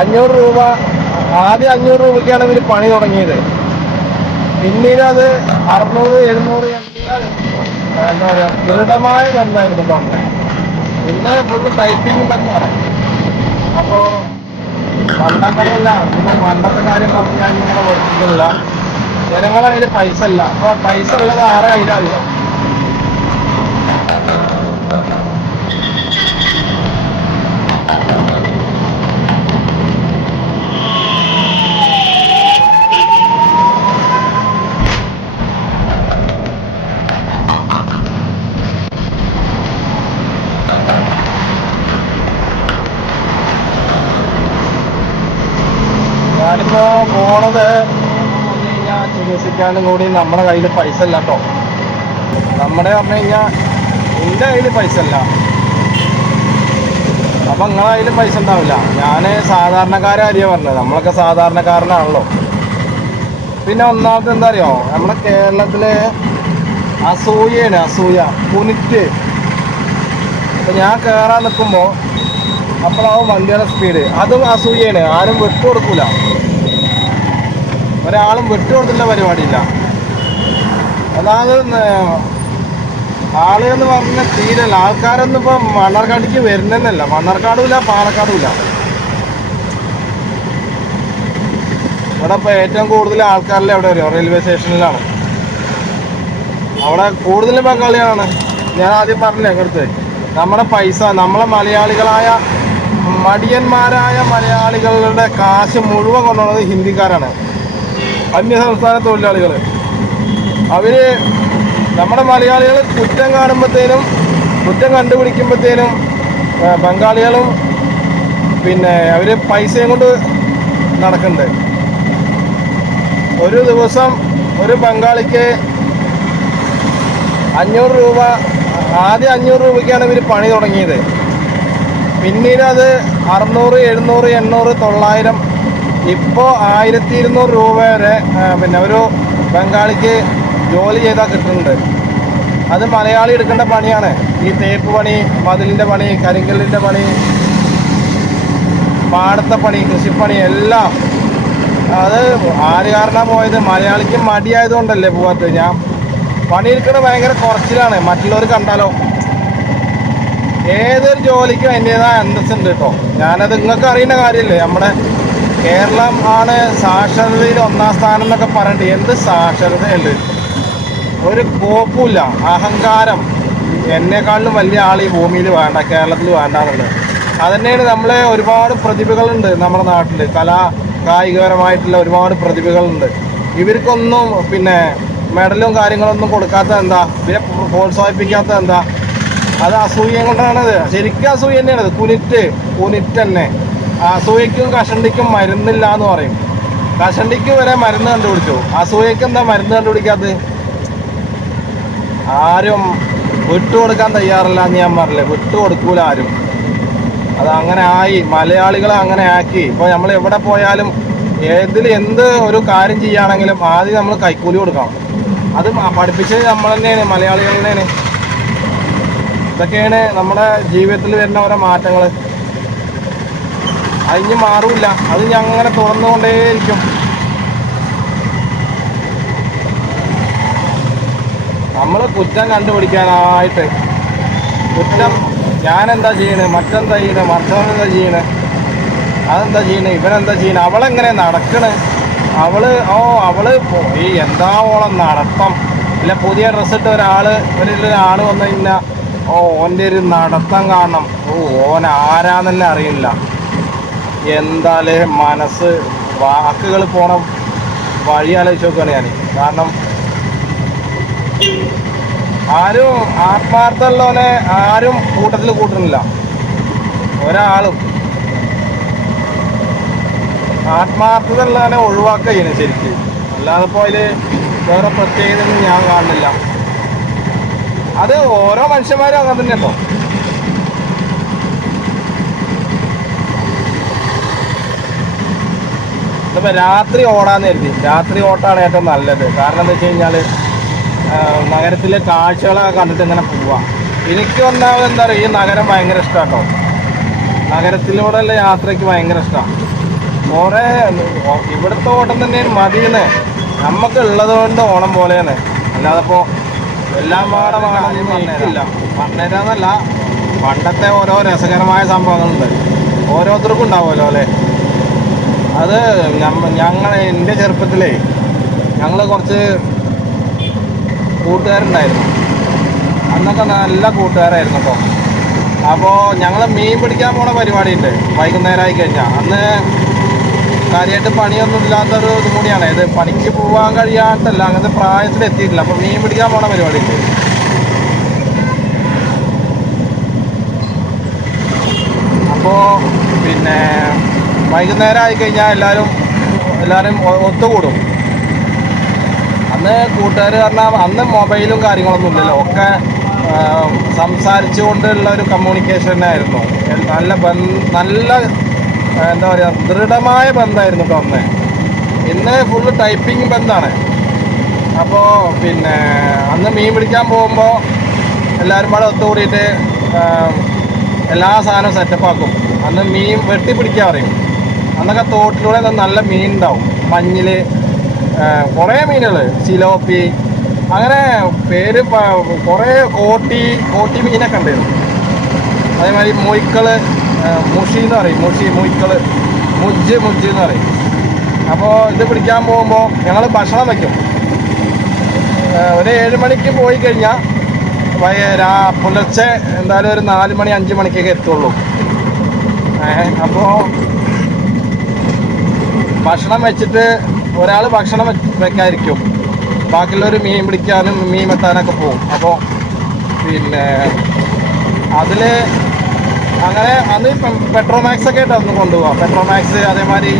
500 രൂപ. ആദ്യം 500 രൂപയ്ക്കാണ് ഇവർ പണി തുടങ്ങിയത്. പിന്നീട് അത് 600, 700 എന്താ പറയുക, ദൃഢമായ ബന്ധമായിരുന്നു തന്നെ. പിന്നെ ഫുള്ള് ടൈപ്പിംഗ് ബന്ധമാണ്. അപ്പോൾ പണ്ടങ്ങളില്ല, പിന്നെ പണ്ടത്തെ കാര്യം പറഞ്ഞാൽ ഇങ്ങനെ വർദ്ധിക്കുന്നില്ല. ജനങ്ങളെ കയ്യിൽ പൈസ ഇല്ല. അപ്പോൾ പൈസ ഉള്ളത് ആരെ കയ്യിലറിയാം. ഞാനിപ്പോ പോണത് ചികിത്സിക്കാനും കൂടി നമ്മുടെ കയ്യിൽ പൈസ ഇല്ല കേട്ടോ. നമ്മുടെ പറഞ്ഞു കഴിഞ്ഞാൽ എൻ്റെ കയ്യിൽ പൈസ ഇല്ല. അപ്പം നിങ്ങളെ കയ്യിൽ പൈസ ഉണ്ടാവില്ല. ഞാൻ സാധാരണക്കാരെ കാര്യമാണ് പറഞ്ഞത്. നമ്മളൊക്കെ സാധാരണക്കാരനാണല്ലോ. പിന്നെ ഒന്നാമത്തെ എന്താ അറിയോ, നമ്മുടെ കേരളത്തില് അസൂയയാണ്. അസൂയ, കുനിറ്റ്. ഇപ്പം ഞാൻ കയറാൻ നിൽക്കുമ്പോൾ അപ്പോഴാവും വണ്ടിയുടെ സ്പീഡ്. അതും അസൂയയാണ്. ആരും വിട്ടുകൊടുക്കൂല. ഒരാളും വിട്ടുകൊടുത്തില്ല പരിപാടിയില്ല. അതായത് ആളുകളെന്ന് പറഞ്ഞാൽ തീരല്ല. ആൾക്കാരൊന്നും ഇപ്പം മണ്ണാർക്കാടേക്ക് വരുന്നതല്ല. മണ്ണാർക്കാടുമില്ല, പാലക്കാടുമില്ല. ഇവിടെ ഇപ്പോൾ ഏറ്റവും കൂടുതൽ ആൾക്കാരിൽ എവിടെ വരും? റെയിൽവേ സ്റ്റേഷനിലാണ്. അവിടെ കൂടുതലും ബംഗാളികളാണ്. ഞാൻ ആദ്യം പറഞ്ഞില്ലേ അടുത്ത്, നമ്മുടെ പൈസ, നമ്മളെ മലയാളികളായ മടിയന്മാരായ മലയാളികളുടെ കാശ് മുഴുവൻ കൊണ്ടുപോകുന്നത് ഹിന്ദിക്കാരാണ്, അന്യസംസ്ഥാന തൊഴിലാളികൾ. അവർ നമ്മുടെ മലയാളികൾ കുറ്റം കാണുമ്പോഴത്തേനും, കുറ്റം കണ്ടുപിടിക്കുമ്പോഴത്തേനും ബംഗാളികളും പിന്നെ അവർ പൈസയും കൊണ്ട് നടക്കുന്നുണ്ട്. ഒരു ദിവസം ഒരു ബംഗാളിക്ക് 500 രൂപ. ആദ്യം 500 രൂപയ്ക്കാണ് ഇവർ പണി തുടങ്ങിയത്. പിന്നീട് അത് 600, 700, 800, 900, ഇപ്പോൾ 1200 രൂപ വരെ പിന്നെ ഒരു ബംഗാളിക്ക് ജോലി ചെയ്താൽ കിട്ടുന്നുണ്ട്. അത് മലയാളി എടുക്കേണ്ട പണിയാണ്. ഈ തേപ്പ് പണി, മതിലിൻ്റെ പണി, കരിങ്കല്ലിൻ്റെ പണി, പാടത്തെ പണി, കൃഷിപ്പണി എല്ലാം. അത് ആര് കാരണമാണ് പോയത്? മലയാളിക്ക് മടിയായതുകൊണ്ടല്ലേ പോകാത്തത്. ഞാൻ പണിയെടുക്കുന്നത് ഭയങ്കര കുറച്ചിലാണ്. മറ്റുള്ളവർ കണ്ടാലോ. ഏതൊരു ജോലിക്കും അതിൻ്റെതായ അന്തസ്സുണ്ട് കേട്ടോ. ഞാനത് നിങ്ങൾക്ക് അറിയുന്ന കാര്യമല്ലേ. നമ്മുടെ കേരളം ആണ് സാക്ഷരതയിൽ 1-ാം സ്ഥാനം എന്നൊക്കെ പറഞ്ഞിട്ട് എന്ത് സാക്ഷരതയുണ്ട്. ഒരു കോപ്പുമില്ല. അഹങ്കാരം. എന്നെക്കാളിലും വലിയ ആൾ ഈ ഭൂമിയിൽ വേണ്ട, കേരളത്തിൽ വേണ്ട എന്നുള്ളത്. അതുതന്നെയാണ്. നമ്മളെ ഒരുപാട് പ്രതിഭകളുണ്ട് നമ്മുടെ നാട്ടിൽ. കായികപരമായിട്ടുള്ള ഒരുപാട് പ്രതിഭകളുണ്ട്. ഇവർക്കൊന്നും പിന്നെ മെഡലും കാര്യങ്ങളൊന്നും കൊടുക്കാത്ത എന്താ? ഇവരെ പ്രോത്സാഹിപ്പിക്കാത്ത എന്താ? അത് അസൂയ കൊണ്ടാണത്. ശരിക്കും അസൂയ തന്നെയാണത്. കുനിറ്റ് തന്നെ. അസൂയക്കും കഷണ്ടിക്കും മരുന്നില്ല എന്ന് പറയും. കഷണ്ടിക്ക് വരെ മരുന്ന് കണ്ടുപിടിച്ചു. അസൂയക്ക് എന്താ മരുന്ന് കണ്ടുപിടിക്കാത്തത്? ആരും വിട്ടുകൊടുക്കാൻ തയ്യാറില്ല എന്ന് ഞാൻ പറഞ്ഞില്ലേ. വിട്ടുകൊടുക്കൂല ആരും. അത് അങ്ങനെ ആയി. മലയാളികളെ അങ്ങനെ ആക്കി. ഇപ്പോൾ നമ്മൾ എവിടെ പോയാലും എന്ത് ഒരു കാര്യം ചെയ്യുകയാണെങ്കിലും ആദ്യം നമ്മൾ കൈക്കൂലി കൊടുക്കണം. അത് പഠിപ്പിച്ചത് നമ്മൾ തന്നെയാണ്, മലയാളികൾ തന്നെയാണ്. ഇതൊക്കെയാണ് നമ്മുടെ ജീവിതത്തിൽ വരുന്ന ഓരോ മാറ്റങ്ങൾ. അതിന് മാറില്ല. അത് ഞങ്ങനെ തുറന്നുകൊണ്ടേയിരിക്കും. നമ്മൾ കുറ്റം കണ്ടുപിടിക്കാനായിട്ട് കുറ്റം ഞാനെന്താ ചെയ്യണേ, മറ്റെന്താ ചെയ്യണേ, മറ്റവനെന്താ ചെയ്യണേ, അതെന്താ ചെയ്യണേ, ഇവനെന്താ ചെയ്യണേ, അവളെങ്ങനെ നടക്കണേ, അവള് ഈ എന്താ ഓളം നടത്തം. ഇല്ല, പുതിയ ഡ്രസ്സ് ഇട്ട ഒരാൾ വന്നു കഴിഞ്ഞാൽ ഓൻ്റെ ഒരു നടത്തം കാണണം. ഓൻ ആരാന്നെന്നെ അറിയില്ല. എന്താലേ മനസ്സ്, വാക്കുകൾ പോണ വഴി ആലോചിച്ച് നോക്കുകയാണ് ഞാൻ. കാരണം ആരും ആത്മാർത്ഥമുള്ളവനെ ആരും കൂട്ടത്തിൽ കൂട്ടുന്നില്ല. ഒരാളും ആത്മാർത്ഥത ഉള്ളവനെ ഒഴിവാക്കുക ചെയ്യുന്നത് ശരിക്കും. അല്ലാതെ ഇപ്പോൾ അതിൽ വേറെ പ്രത്യേകതയൊന്നും ഞാൻ കാണുന്നില്ല. അത് ഓരോ മനുഷ്യന്മാരും അങ്ങനെ തന്നെ കേട്ടോ. ഇതിപ്പോൾ രാത്രി ഓടാന്ന് കരുതി. രാത്രി ഓട്ടാണ് ഏറ്റവും നല്ലത്. കാരണം എന്താ വെച്ച് കഴിഞ്ഞാൽ നഗരത്തിലെ കാഴ്ചകളൊക്കെ കണ്ടിട്ട് ഇങ്ങനെ പോവാം. എനിക്ക് ഒന്നാമത് എന്താ പറയുക, ഈ നഗരം ഭയങ്കര ഇഷ്ടമാണ് കേട്ടോ. നഗരത്തിലൂടെയുള്ള യാത്രയ്ക്ക് ഭയങ്കര ഇഷ്ടമാണ്. കുറേ ഇവിടുത്തെ ഓട്ടം തന്നെയാണ് മതിയെന്ന്. നമുക്ക് ഉള്ളത് കൊണ്ട് ഓണം പോലെയാണ്. അല്ലാതെ ഇപ്പോൾ എല്ലാം പാടമാണെന്നില്ല. പറഞ്ഞുതരാന്നല്ല, പണ്ടത്തെ ഓരോ രസകരമായ സംഭവങ്ങളുണ്ട്, ഓരോരുത്തർക്കും ഉണ്ടാവുമല്ലോ അല്ലേ. അത് എൻ്റെ ചെറുപ്പത്തിലേ ഞങ്ങൾ കുറച്ച് കൂട്ടുകാരുണ്ടായിരുന്നു. അന്നൊക്കെ നല്ല കൂട്ടുകാരായിരുന്നു കേട്ടോ. അപ്പോൾ ഞങ്ങൾ മീൻ പിടിക്കാൻ പോണ പരിപാടിയുണ്ട് വൈകുന്നേരമായി കഴിഞ്ഞാൽ. അന്ന് കാര്യമായിട്ട് പണിയൊന്നും ഇല്ലാത്തൊരു ഇതും കൂടിയാണ് ഇത്. പണിക്ക് പോകാൻ കഴിയാത്തല്ല, അങ്ങനത്തെ പ്രായത്തിലെത്തിയിട്ടില്ല. അപ്പോൾ മീൻ പിടിക്കാൻ പോണ പരിപാടിയുണ്ട്. അപ്പോൾ പിന്നെ വൈകുന്നേരം ആയിക്കഴിഞ്ഞാൽ എല്ലാവരും ഒത്തുകൂടും. അന്ന് കൂട്ടുകാർ പറഞ്ഞാൽ അന്ന് മൊബൈലും കാര്യങ്ങളൊന്നും ഇല്ലല്ലോ, ഒക്കെ സംസാരിച്ചുകൊണ്ടുള്ള ഒരു കമ്മ്യൂണിക്കേഷൻ ആയിരുന്നു. നല്ല എന്താ പറയുക, ദൃഢമായ ബന്ധമായിരുന്നു കേട്ടോ അന്ന്. ഇന്ന് ഫുള്ള് ടൈപ്പിംഗ് ബന്ധമാണ്. അപ്പോൾ പിന്നെ അന്ന് മീൻ പിടിക്കാൻ പോകുമ്പോൾ എല്ലാവരും കൂടെ ഒത്തുകൂടിയിട്ട് എല്ലാ സാധനവും സെറ്റപ്പാക്കും. അന്ന് മീൻ വെട്ടിപ്പിടിക്കാൻ പറയും. അന്നൊക്കെ തോട്ടിലൂടെ നല്ല മീൻ ഉണ്ടാവും, മഞ്ഞിൽ കുറേ മീനുകൾ, സിലോപ്പി, അങ്ങനെ പേര് കുറേ കോട്ടി മീനൊക്കെ ഉണ്ടായിരുന്നു. അതേമാതിരി മൊയ്ക്കൾ, മുഷി എന്ന് പറയും, മുയ്ക്കൾ, മുജ്ജ് എന്ന് പറയും. അപ്പോൾ ഇത് പിടിക്കാൻ പോകുമ്പോൾ ഞങ്ങൾ ഭക്ഷണം വയ്ക്കും. ഒരു 7 മണിക്ക് പോയി കഴിഞ്ഞാൽ പുലർച്ചെ എന്തായാലും ഒരു 4 മണി 5 മണിക്കൊക്കെ എത്തുള്ളൂ. അപ്പോൾ ഭക്ഷണം വെച്ചിട്ട് ഒരാൾ ഭക്ഷണം വെക്കാതിരിക്കും, ബാക്കിയുള്ളവർ മീൻ പിടിക്കാനും മീൻ വെട്ടാനൊക്കെ പോകും. അപ്പോൾ പിന്നെ അതിൽ അങ്ങനെ അന്ന് പെട്രോമാക്സ് ഒക്കെ ആയിട്ട് അന്ന് കൊണ്ടുപോകാം. പെട്രോമാക്സ്, അതേമാതിരി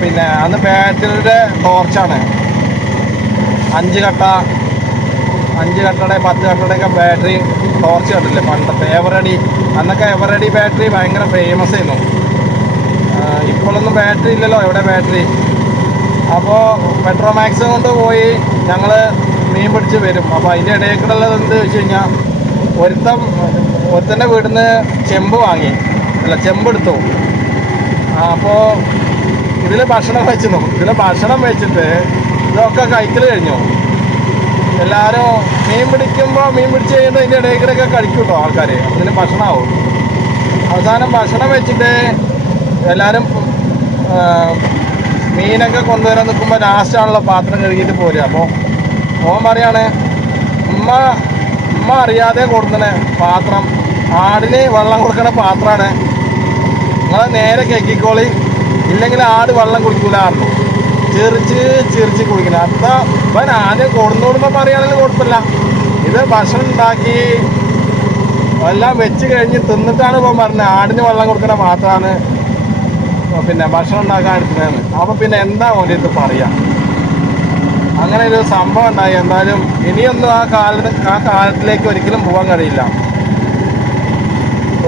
പിന്നെ അന്ന് ബാറ്ററിയുടെ ടോർച്ചാണ് 5 കട്ടയുടെ 10 കട്ടയുടെയൊക്കെ ബാറ്ററി ടോർച്ച് കണ്ടില്ലേ പണ്ടത്തെ എവറഡി. അന്നൊക്കെ എവറഡി ബാറ്ററി ഭയങ്കര ഫേമസ് ആയിരുന്നു. ഇപ്പോഴൊന്നും ബാറ്ററി ഇല്ലല്ലോ, എവിടെ ബാറ്ററി. അപ്പോൾ പെട്രോമാക്സ് കൊണ്ട് പോയി ഞങ്ങൾ മീൻ പിടിച്ച് വരും. അപ്പോൾ അതിൻ്റെ ഇടയിൽ കൂടെ ഉള്ളത് എന്ത് വെച്ച് കഴിഞ്ഞാൽ ഒരുത്തൻ്റെ വീട്ടിൽ നിന്ന് ചെമ്പെടുത്തു. അപ്പോൾ ഇതിൽ ഭക്ഷണം വെച്ചിട്ട് ഇതൊക്കെ കഴിക്കൽ കഴിഞ്ഞു. എല്ലാവരും മീൻ പിടിച്ച് കഴിയുമ്പോൾ ഇതിൻ്റെ ഇടയിൽ കൂടെയൊക്കെ കഴിക്കും കേട്ടോ ആൾക്കാർ. അതിന് ഭക്ഷണമാവും. അവസാനം ഭക്ഷണം വെച്ചിട്ട് എല്ലാവരും മീനൊക്കെ കൊണ്ടുവരാൻ നിൽക്കുമ്പോൾ ലാസ്റ്റാണല്ലോ പാത്രം കഴുകിയിട്ട് പോരുക. അപ്പോൾ മോൻ പറയാണ്, ഉമ്മ അറിയാതെ കൊടുക്കുന്ന പാത്രം, ആടിന് വെള്ളം കൊടുക്കുന്ന പാത്രമാണ്, നിങ്ങൾ നേരെ കേക്കിക്കോളി, ഇല്ലെങ്കിൽ ആട് വെള്ളം കുടിക്കൂലായിരുന്നു. ചിരിച്ച് കുടിക്കണം. അത്ര ഇവൻ ആദ്യം കൊടുന്നോടുമ്പോൾ പറയുകയാണെങ്കിൽ കുഴപ്പമില്ല. ഇത് ഭക്ഷണം ഉണ്ടാക്കി എല്ലാം വെച്ച് കഴിഞ്ഞ് തിന്നിട്ടാണ് ഇപ്പം പറഞ്ഞത് ആടിന് വെള്ളം കൊടുക്കുന്ന പാത്രമാണ് പിന്നെ ഭക്ഷണം ഉണ്ടാക്കാൻ എടുക്കുന്നതെന്ന്. അപ്പോൾ പിന്നെ എന്താ ഓൻ്റെ ഇത് പറയാം. അങ്ങനെ ഒരു സംഭവം ഉണ്ടായി. എന്തായാലും ഇനിയൊന്നും ആ കാലത്തിലേക്ക് ഒരിക്കലും പോകാൻ കഴിയില്ല,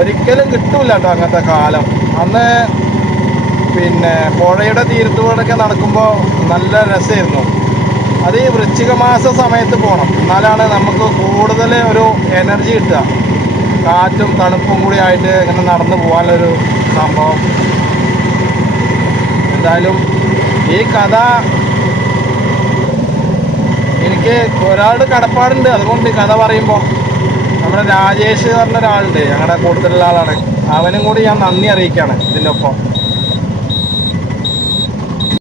ഒരിക്കലും കിട്ടൂല കേട്ടോ അങ്ങനത്തെ കാലം. അന്ന് പിന്നെ പുഴയുടെ തീരത്തൂടെയൊക്കെ നടക്കുമ്പോൾ നല്ല രസമായിരുന്നു. അത് ഈ വൃശ്ചിക മാസ സമയത്ത് പോകണം, എന്നാലാണ് നമുക്ക് കൂടുതൽ ഒരു എനർജി കിട്ടുക. കാറ്റും തണുപ്പും കൂടി ആയിട്ട് ഇങ്ങനെ നടന്നു പോകാനുള്ളൊരു സംഭവം. എന്തായാലും ഈ കഥ എനിക്ക് ഒരാളുടെ കടപ്പാടുണ്ട്, അതുകൊണ്ട് കഥ പറയുമ്പോൾ നമ്മുടെ രാജേഷ് പറഞ്ഞ ഒരാളുണ്ട്, ഞങ്ങളുടെ കൂടുതലുള്ള ആളാണ്. അവനും കൂടി ഞാൻ നന്ദി അറിയിക്കുകയാണ് ഇതിൻ്റെ ഒപ്പം.